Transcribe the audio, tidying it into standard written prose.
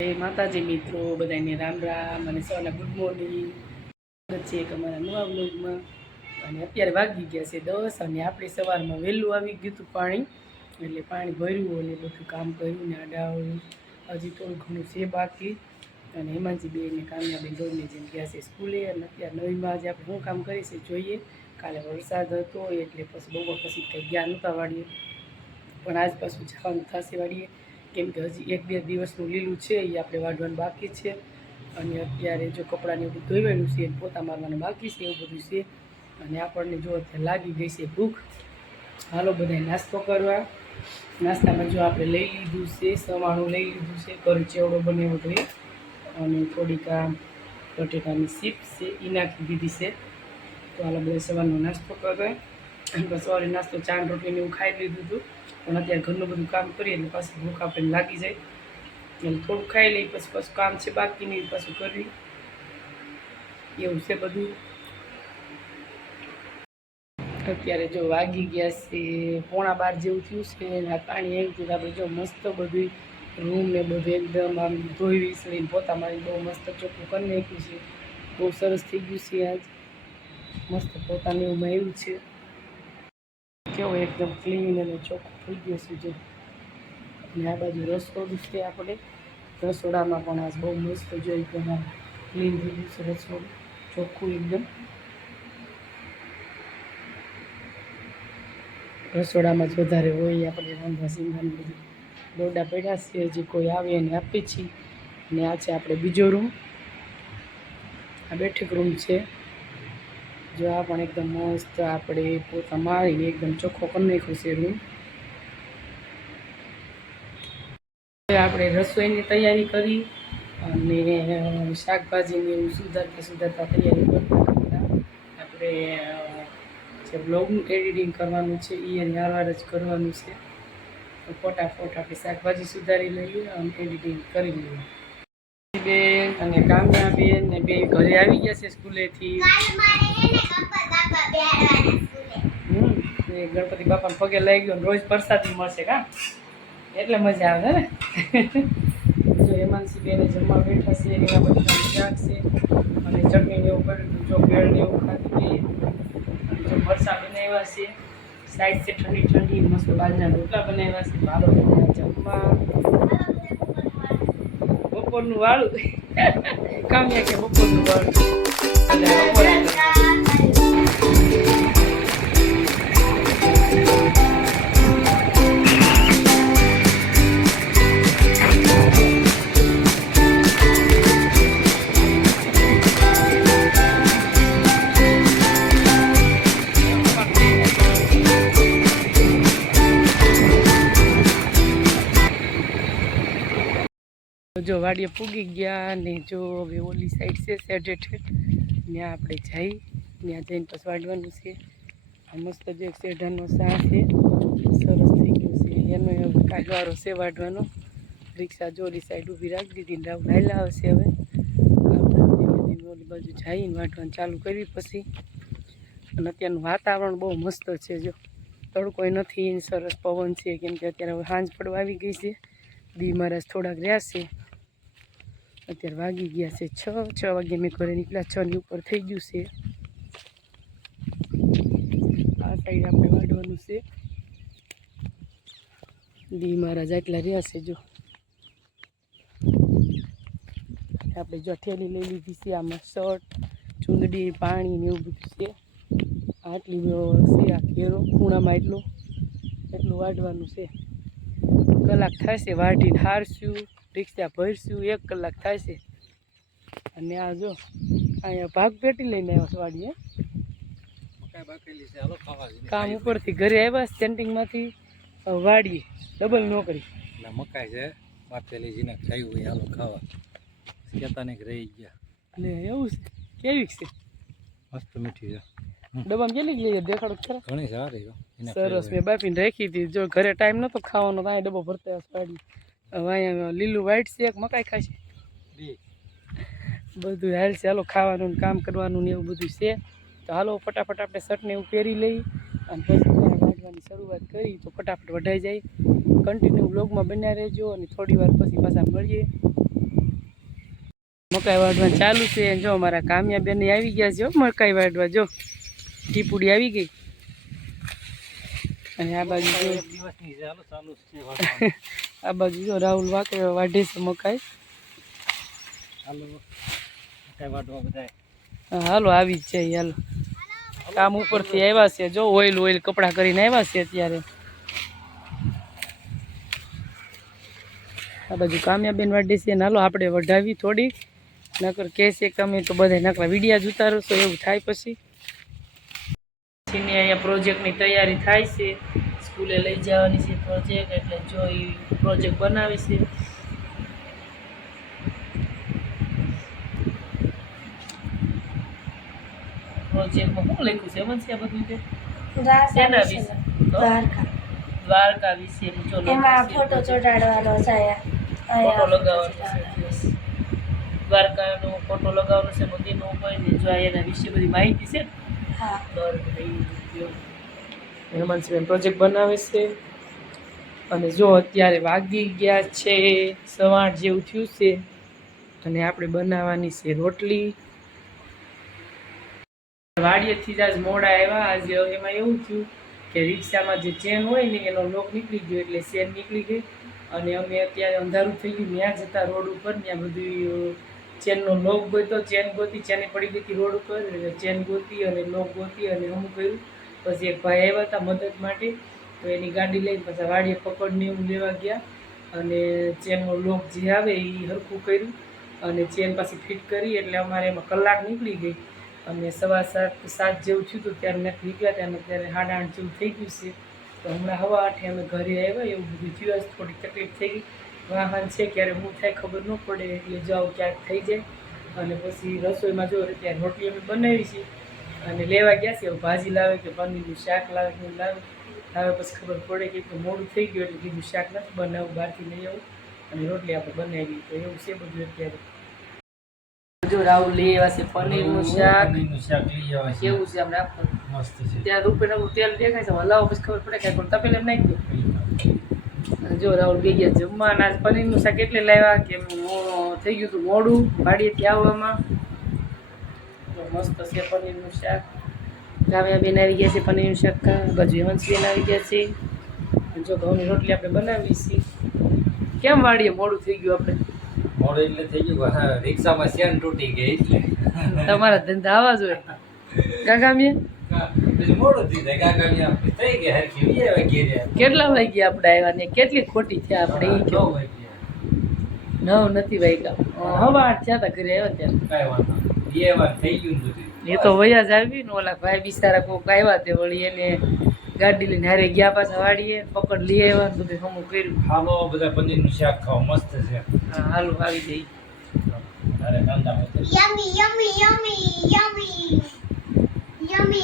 જય માતાજી મિત્રો, બધાને રામ રામ અને સૌને ગુડ મોર્નિંગ છે એક અમારા નવા બ્લોગમાં. અને અત્યારે વાગી ગયા છે 10 અને આપણે સવારમાં વહેલું આવી ગયું હતું પાણી, એટલે પાણી ભર્યું અને બધું કામ કર્યું ને આડાવડું હજી થોડું ઘણું છે બાકી. અને હેમાંજી બેને કામયાબેન દોડને જેમ ગયા છે સ્કૂલે. અને અત્યારે નવીમાં આજે આપણે શું કામ કરીશું જોઈએ. કાલે વરસાદ હતો એટલે પછી બપોર પછી કંઈ ગયા નહોતા વાળીએ, પણ આજ પાછું જવાનું થશે વાળીએ, કેમ કે હજી 1-2 દિવસનું લીલું છે એ આપણે વાઢવાનું બાકી છે. અને અત્યારે જો કપડાને એવું ધોઈવાનું છે, પોતા મારવાનું બાકી છે, એવું બધું છે. અને આપણને જો અત્યારે લાગી ગઈ છે ભૂખ. હાલો બધાય નાસ્તો કરવા. નાસ્તામાં જો આપણે લઈ લીધું છે સવાણું, લઈ લીધું છે, કરી ચેવડો બનાવ્યો હતો અને થોડીક બટેટાની ચિપ્સ છે એ નાખી દીધી છે. તો હાલો બધા સવારનો નાસ્તો કરે. સવારે નાસ્તો ચા રોટલીને એવું ખાઈ લીધું હતું, પણ અત્યારે ઘરનું બધું કામ કરીએ એટલે પાછી ભૂખ આપણને લાગી જાય, એટલે થોડું ખાઈ લઈ પછી પાછું કામ છે બાકીની પાછું કરવી, એવું છે બધું. અત્યારે જો વાગી ગયા છે 11:15 જેવું થયું છે. અને આ પાણી આવી ગયું આપણે જો મસ્ત બધું રૂમ ને બધું એકદમ આમ ધોઈ વિસળીને પોતા મારી બહુ મસ્ત ચોખ્ખું કરી નાખ્યું છે. બહુ સરસ થઈ ગયું છે આજ, મસ્ત પોતાને એવું આવ્યું છે. કેવો એકદમ ક્લીન અને ચોખ્ખું થઈ ગયું છે જો. અને આ બાજુ રસોડું છે આપણે, રસોડામાં પણ આજ બહુ મસ્ત જો એકદમ ક્લીન થઈ ગયું છે રસોડું, ચોખ્ખું એકદમ. રસોડામાં જ વધારે હોય આપણે રાંધવા સીંધવાનું બધું. દોડા પડ્યા છે, હજી કોઈ આવે એને આપીએ છીએ. અને આ છે આપણે બીજો રૂમ, આ બેઠક રૂમ છે. જો આ પણ એકદમ મસ્ત આપણે પોતા મારીને એકદમ ચોખ્ખો કરી નાખ્યો છે રૂમ. આપણે રસોઈની તૈયારી કરી અને શાકભાજીને એવું સુધારતા તૈયારી કરતા આપણે જે બ્લોગનું એડિટિંગ કરવાનું છે એ હારવાર જ કરવાનું છે. તો ફટાફટ આપણે શાકભાજી સુધારી લઈએ અને એડિટિંગ કરી લઈએ. બેન અને કામ્યાબેન ને બે ઘરે આવી ગયા છે સ્કૂલેથી. ગણપતિ બાપાને પગે લઈ ગયો, રોજ પ્રસાદી મળશે કા, એટલે મજા આવે ને. જો હેમાંશી બેને જમવા બેઠા છે, એના બધાનું શાક છે અને ચટણી એવું કર્યું, જો ભેળ ને એવું ખાધી. અને જો મરચાં બનાવ્યા છે, સાઈડ છે ઠંડી ઠંડી મસ્ત બાજરીના રોટલા બનાવ્યા છે. ભાલો જમવા બપોરનું વાળું કામ્યા કે બપોરનું વાળું જો વાડીએ પૂગી ગયા ને જો હવે ઓલી સાઈડ છે સેડેઠ, ત્યાં આપણે જઈ, ત્યાં જઈને પછી વાડવાનું છે. આ મસ્ત જો એક શેઢાનો સા છે, સરસ થઈ ગયું છે. એનો હવે કાઢવાનો છે વાડવાનો. રિક્ષા જો ઓલી સાઈડ ઊભી રાખી દીધી, રાઉન્ડ હાલ્યા આવશે. હવે આપણે ધીમે ધીમે ઓલી બાજુ જઈને વાડવાનું ચાલુ કરવી પછી. અને અત્યારનું વાતાવરણ બહુ મસ્ત છે, જો તડકોય નથી, સરસ પવન છે, કેમ કે અત્યારે હવે સાંજ પડવા આવી ગઈ છે. દી મહારાજ થોડાક રહ્યા છે. અત્યારે વાગી ગયા છે 6 વાગે મેં ઘરે નીકળ્યા, 6 ની ઉપર થઈ ગયું છે. આ સાઈડ આપણે વાડવાનું છે. દી મહારાજ આટલા રહ્યા છે. જો આપણે જો થેલી લઈ લીધી છે, આમાં શર્ટ, ચૂંદડી, પાણી ને એવું બધું છે. આટલી છે આ ઘેરો ખૂણામાં એટલું વાડવાનું છે. કલાક થશે વાઢીને હારશું, રિક્ષા ભરશું, 1 કલાક થશે. અને આ જો અહીંયા ભાગ પેટી લઈને આવ્યા વાડીએ, કામ ઉપરથી ઘરે આવ્યા સેન્ટિંગમાંથી વાડીએ, ડબલ નોકરી. મકાઈ છે બાફેલી, જેને ખાયું હોય હાલો ખાવા, કેતાને રહી ગયા. અને એવું છે, કેવી છે? મસ્ત મીઠી છે. ડબ્બામાં કેટલી લઈએ દેખાડો ખરા? ઘણી સારી સરસ, મેં બાફીને રાખી હતી. જો ઘરે ટાઈમ નહોતો ખાવાનો, ત્યાં ડબ્બો ભરતા વાડી. હવે અહીંયા લીલું વાઇટ છે, એક મકાઈ ખાશે, બધું હાલ છે. હાલો ખાવાનું કામ કરવાનું ને એવું બધું છે. તો હાલો ફટાફટ આપણે શર્ટને એવું પહેરી લઈ અને પછી વાઢવાની શરૂઆત કરી તો ફટાફટ વઢાઈ જાય. કન્ટિન્યુ બ્લોગમાં બન્યા રહેજો અને થોડી વાર પછી પાછા મળીએ. મકાઈ વાઢવા ચાલુ છે. જો અમારા કામ્યાબેન આવી ગયા છે હો મકાઈ વાઢવા. જો ટીપુડી આવી ગઈ. અને આ બાજુ જો દિવસની ચાલુ છે આ બાજુ જો રાહુલ વાઢે છે મકાઈ. હાલો મકાઈ વાઢવા બધાય. હા, હાલો આવી જ જાય. હાલો કામ ઉપરથી આવ્યા છે. જો ઓઇલ કપડાં કરીને આવ્યા છે અત્યારે. આ બાજુ કામ્યાબેન વાઢે છે ને હાલો આપણે વઢાવી થોડીક. નકર કહેશે કે અમે તો બધા નકરા વિડીયા જ ઉતારો છો એવું થાય. પછી અહીંયા પ્રોજેક્ટની તૈયારી થાય છે. સ્કૂલે લઈ જવાની છે પ્રોજેક્ટ. એટલે જો એ પ્રોજેક્ટ બનાવે છે. પ્રોજેક્ટમાં શું લખ્યું છે એમાં છે આ બધું? શેના વિશે? દ્વારકા વિશે એમાં ફોટો ચોટાડવાનો છે. ફોટો લગાવવાનો છે. દ્વારકાનો ફોટો લગાવવાનો છે મંદિરનો ઉપર ને જો એના વિશે બધી માહિતી છે ને. હા. હેમાંશબેન પ્રોજેક્ટ બનાવે છે. અને જો અત્યારે વાગી ગયા છે 8:15 જેવું થયું છે. અને આપણે બનાવવાની છે રોટલી. વાડીએથી જ આજ મોડા આવ્યા. આજે એમાં એવું થયું કે રિક્ષામાં જે ચેન હોય ને એનો લોક નીકળી ગયો એટલે ચેન નીકળી ગઈ. અને અમે અત્યારે અંધારું થઈ ગયું ત્યાં જતા રોડ ઉપર ત્યાં બધું ચેનનો લોક ગોત્યો. ચેન ગોતી, ચેન પડી ગઈ હતી રોડ ઉપર. એટલે ચેન ગોતી અને લોક ગોતી અને અમુક કર્યું. પછી એક ભાઈ આવ્યા હતા મદદ માટે. તો એની ગાડી લઈને પછી વાડીએ પકડને એવું લેવા ગયા. અને ચેનનો લોક જે આવે એ હરખું કર્યું અને ચેન પાછી ફિટ કરી. એટલે અમારે એમાં કલાક નીકળી ગઈ. અને 7:15 જેવું થયું હતું ત્યારે મેં નીકળ્યા ત્યાં અત્યારે 8:30 જેવું થઈ ગયું છે. તો હમણાં 8:15 અમે ઘરે આવ્યા. એવું બધું થયું. થોડી તકલીફ થઈ ગઈ. વાહન છે ક્યારે હું થાય ખબર ન પડે એટલે જાઓ ક્યાંક થઈ જાય. અને પછી રસોઈમાં જો ત્યારે રોટલી અમે બનાવી છે. અને લેવા ગયા છે ભાજી લાવે કે પનીરનું શાક લાવે કે લાવે. હવે પછી ખબર પડે કે મોડું થઈ ગયું એટલે કીધું શાક નથી બનાવવું, બહારથી લઈ આવું અને રોટલી આપણે બનાવી. તો એવું છે બધું અત્યારે. જો રાહુલ લઈ આવ્યા છે પનીરનું શાક. પનીરનું શાક લઈ આવ્યા છે. કેવું છે આમ રાખો મસ્ત છે. ત્યાં રૂપિયા તેલ દેખાય છે. હલાવો પછી ખબર પડે કાંઈ પણ તપેલ એમ નાખી દો. અને જો રાહુલ બે ગયા જમવાના. આજ પનીરનું શાક એટલે લાવ્યા કે થઈ ગયું હતું મોડું વાડીએથી આવવામાં. તો મસ્ત છે પનીરનું શાક. કાવ્યાબેન આવી ગયા છે પનીરનું શાક ખાવા. બાજુ હેમાંશબેન આવી ગયા છે. અને જો ઘઉંની રોટલી આપણે બનાવી છીએ. કેમ વાડીએ મોડું થઈ ગયું આપણે? મોડું એટલે થઈ ગયું. હા, રિક્ષામાં ચેન તૂટી ગઈ એટલે. તમારા ધંધા આવા જ હોય કાકામીએ. પછી મોડું થઈ જાય. કાકા થઈ ગયા હરખી 2 વાગે ગયા. કેટલા વાગ્યા આપણે આવ્યા ને કેટલી ખોટી થયા આપણે એ 9 કહો. વાગ્યા. 9 નથી વાગ્યા. 8:15 થયા હતા ઘરે આવ્યા ત્યારે. કાંઈ વાંધો નહીં. 2 વાર થઈ ગયું ને બધું. એ તો વયા જ આવી ને. ઓલા ભાઈ બિચારા કોક આવ્યા તે વળી એને ગાડી લઈને હારે ગયા પાછા વાડીએ પકડ લઈ આવ્યા બધું હમું કર્યું. હાલો બધા પનીરનું શાક ખાઓ મસ્ત છે. હા હાલો આવી જઈ. અરે કાંદા Yummy, yummy, yummy, yummy, yummy.